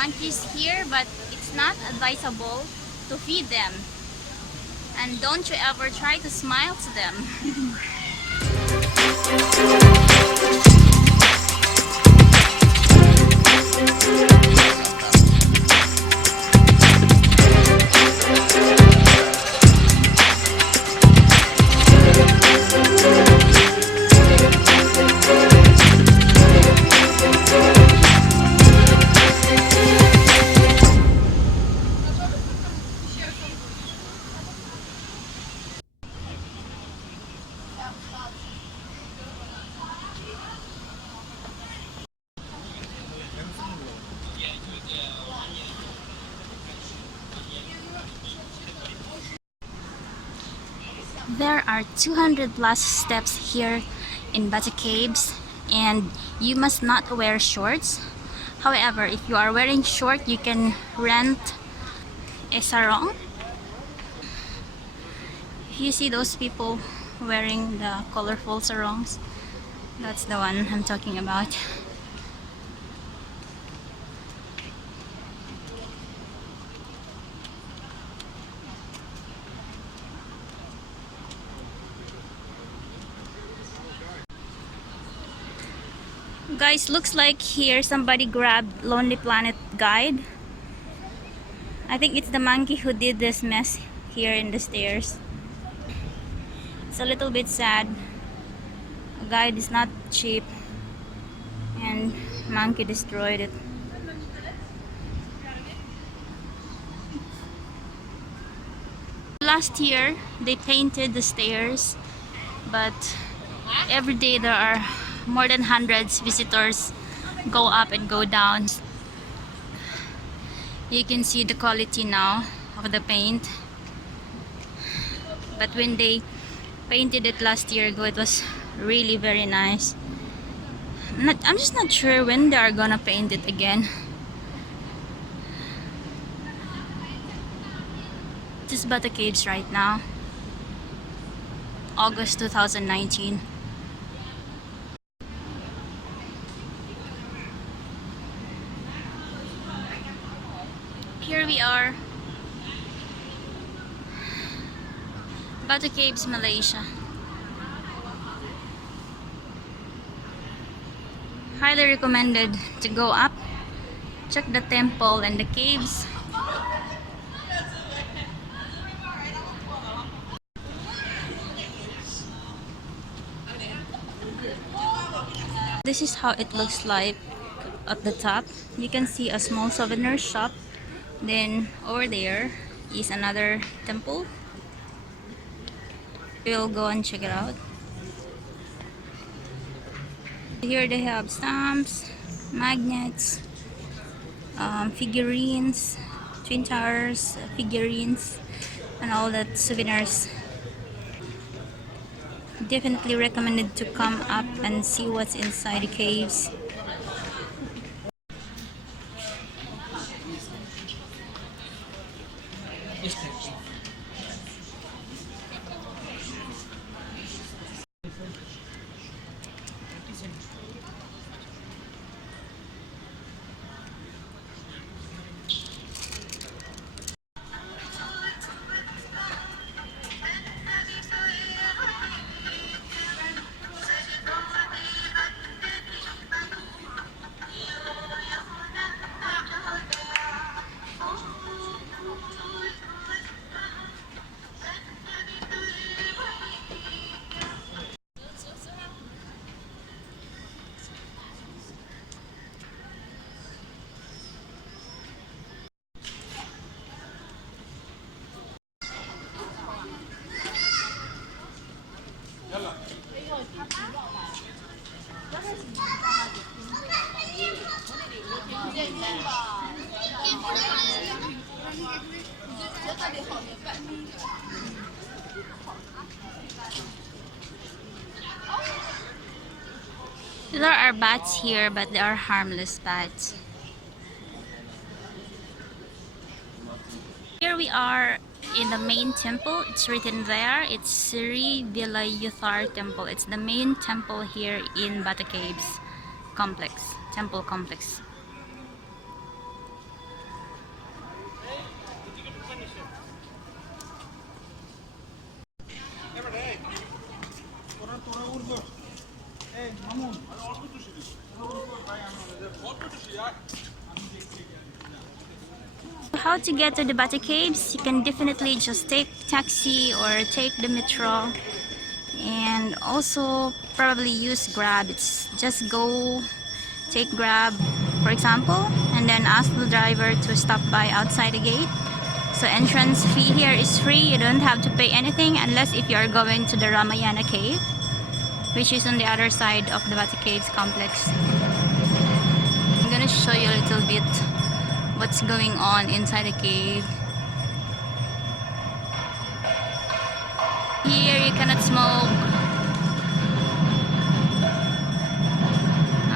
monkeys here, but it's not advisable to feed them. And don't you ever try to smile to them. There are 200 plus steps here in Batu Caves, and you must not wear shorts. However, if you are wearing short, you can rent a sarong. If you see those people wearing the colorful sarongs, that's the one I'm talking about. Guys, looks like here somebody grabbed Lonely Planet guide. I think it's the monkey who did this mess here in the stairs. It's a little bit sad. A guide is not cheap and monkey destroyed it. Last year they painted the stairs, but every day there are more than hundreds visitors go up and go down. You can see the quality now of the paint, but when they painted it last year ago, it was really very nice. I'm just not sure when they are gonna paint it again. This is Batu Caves right now, August 2019. Here we are, Batu Caves, Malaysia. Highly recommended to go up, check the temple and the caves. This is how it looks like at the top. You can see a small souvenir shop. Then over there is another temple. We'll go and check it out. Here they have stamps, magnets, figurines, twin towers, figurines, and all that souvenirs. Definitely recommended to come up and see what's inside the caves. There are bats here, but they are harmless bats. Here we are in the main temple. It's written there. It's Sri Vilayuthar Temple. It's the main temple here in Batu Caves complex, temple complex. how to get to the Batu Caves, you can definitely just take taxi or take the metro, and also probably use Grab. It's just go take Grab, for example, and then ask the driver to stop by outside the gate. So entrance fee here is free. You don't have to pay anything unless if you are going to the Ramayana cave, which is on the other side of the Batu Caves complex. I'm gonna show you a little bit what's going on inside the cave. Here you cannot smoke.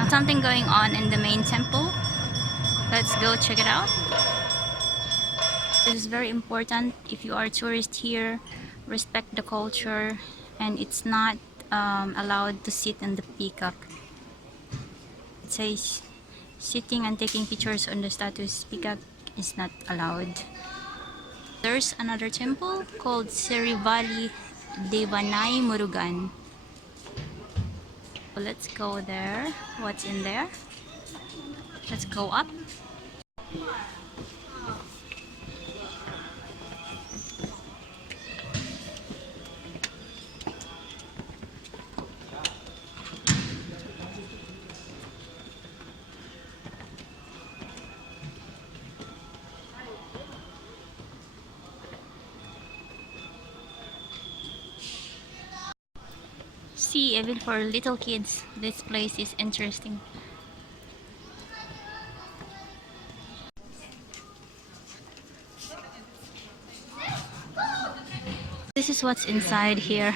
Something going on in the main temple. Let's go check it out. This is very important. If you are a tourist here, respect the culture, and it's not allowed to sit on the peacock. It says sitting and taking pictures on the statue's peacock is not allowed. There's another temple called Serivali Devanai Murugan. So let's go there. What's in there? Let's go up. See, even for little kids, this place is interesting. This is what's inside here.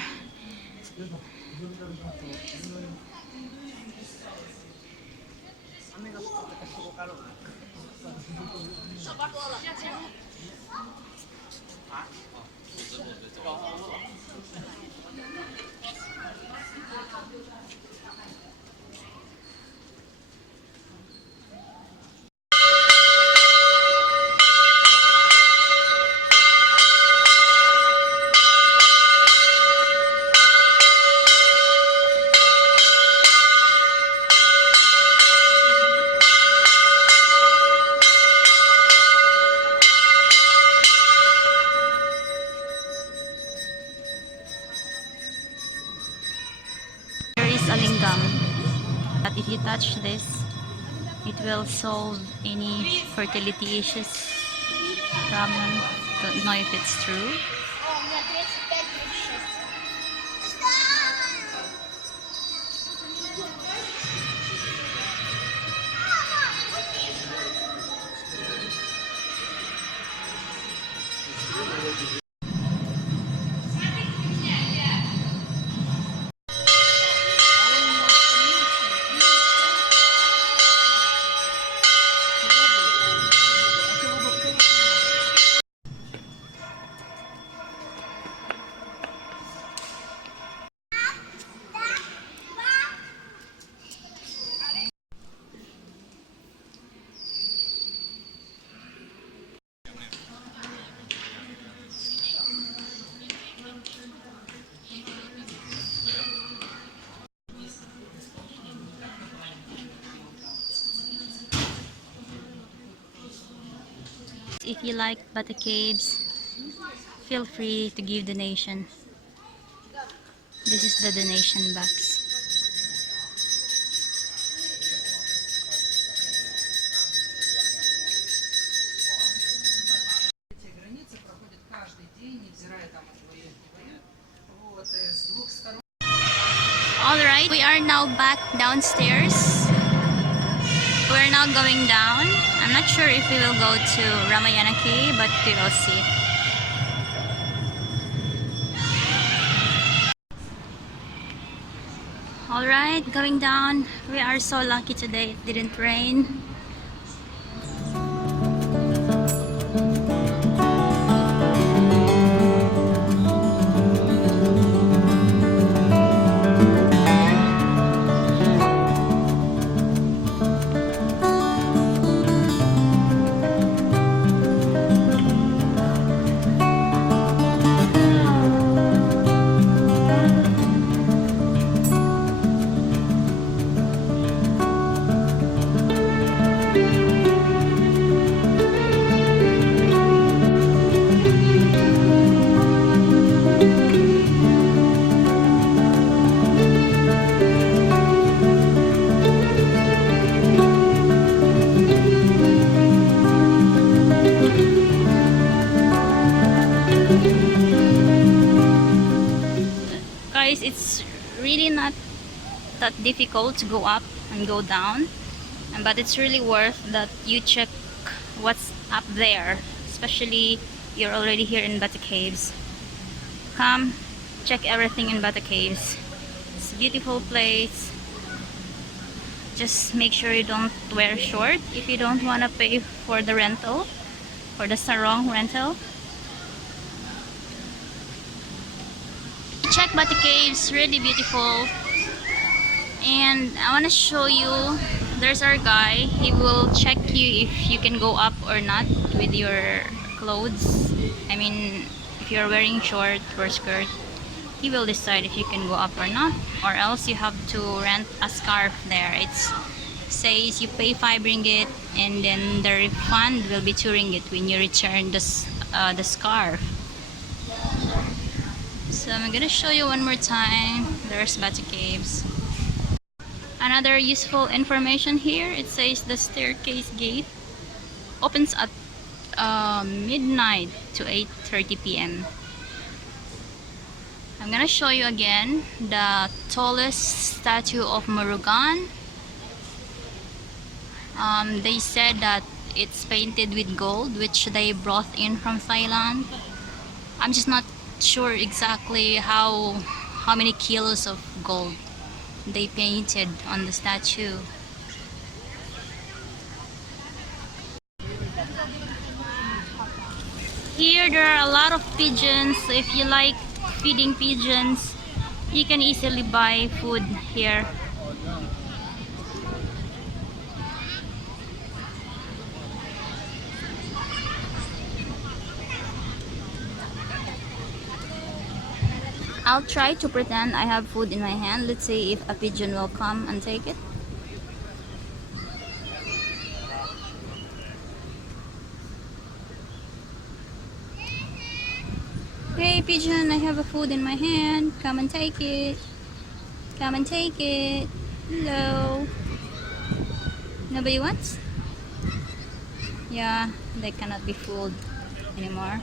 A lingam that if you touch this, it will solve any fertility issues problem. Don't know if it's true. If you like Batu Caves, feel free to give donation. This is the donation box. Alright, we are now back downstairs. We're now going down. I'm not sure if we will go to Ramayana Cave, but we will see. Alright, going down. We are so lucky today it didn't rain. guys, it's really not that difficult to go up and go down, but it's really worth that you check what's up there, especially you're already here in Batu Caves. Come check everything in Batu Caves. It's a beautiful place. Just make sure you don't wear short if you don't want to pay for the rental, for the sarong rental. Check Batu Caves, really beautiful. And I want to show you, there's our guy. He will check you if you can go up or not with your clothes. I mean, if you're wearing short or skirt, he will decide if you can go up or not, or else you have to rent a scarf there. It says you pay 5 ringgit and then the refund will be 2 ringgit when you return the scarf. So I'm gonna show you one more time. There's Batu Caves. Another useful information here, it says the staircase gate opens at midnight to 8:30 p.m. I'm gonna show you again the tallest statue of Murugan. They said that it's painted with gold, which they brought in from Thailand. I'm just not sure exactly how many kilos of gold they painted on the statue. Here there are a lot of pigeons, so if you like feeding pigeons, you can easily buy food here. I'll try to pretend I have food in my hand. Let's see if a pigeon will come and take it. Hey pigeon, I have a food in my hand. Come and take it. Come and take it. Hello. Nobody wants? Yeah, they cannot be fooled anymore.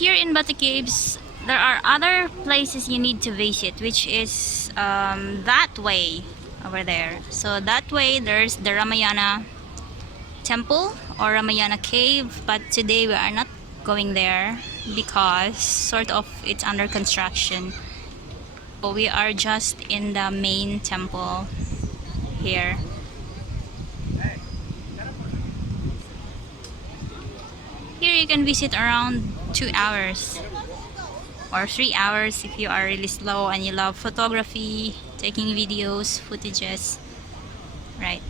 Here in Batu Caves, there are other places you need to visit, which is that way over there. So that way there's the Ramayana temple or Ramayana cave, but today we are not going there because sort of it's under construction. So we are just in the main temple here. Here you can visit around 2 hours or 3 hours if you are really slow and you love photography, taking videos, footages, right?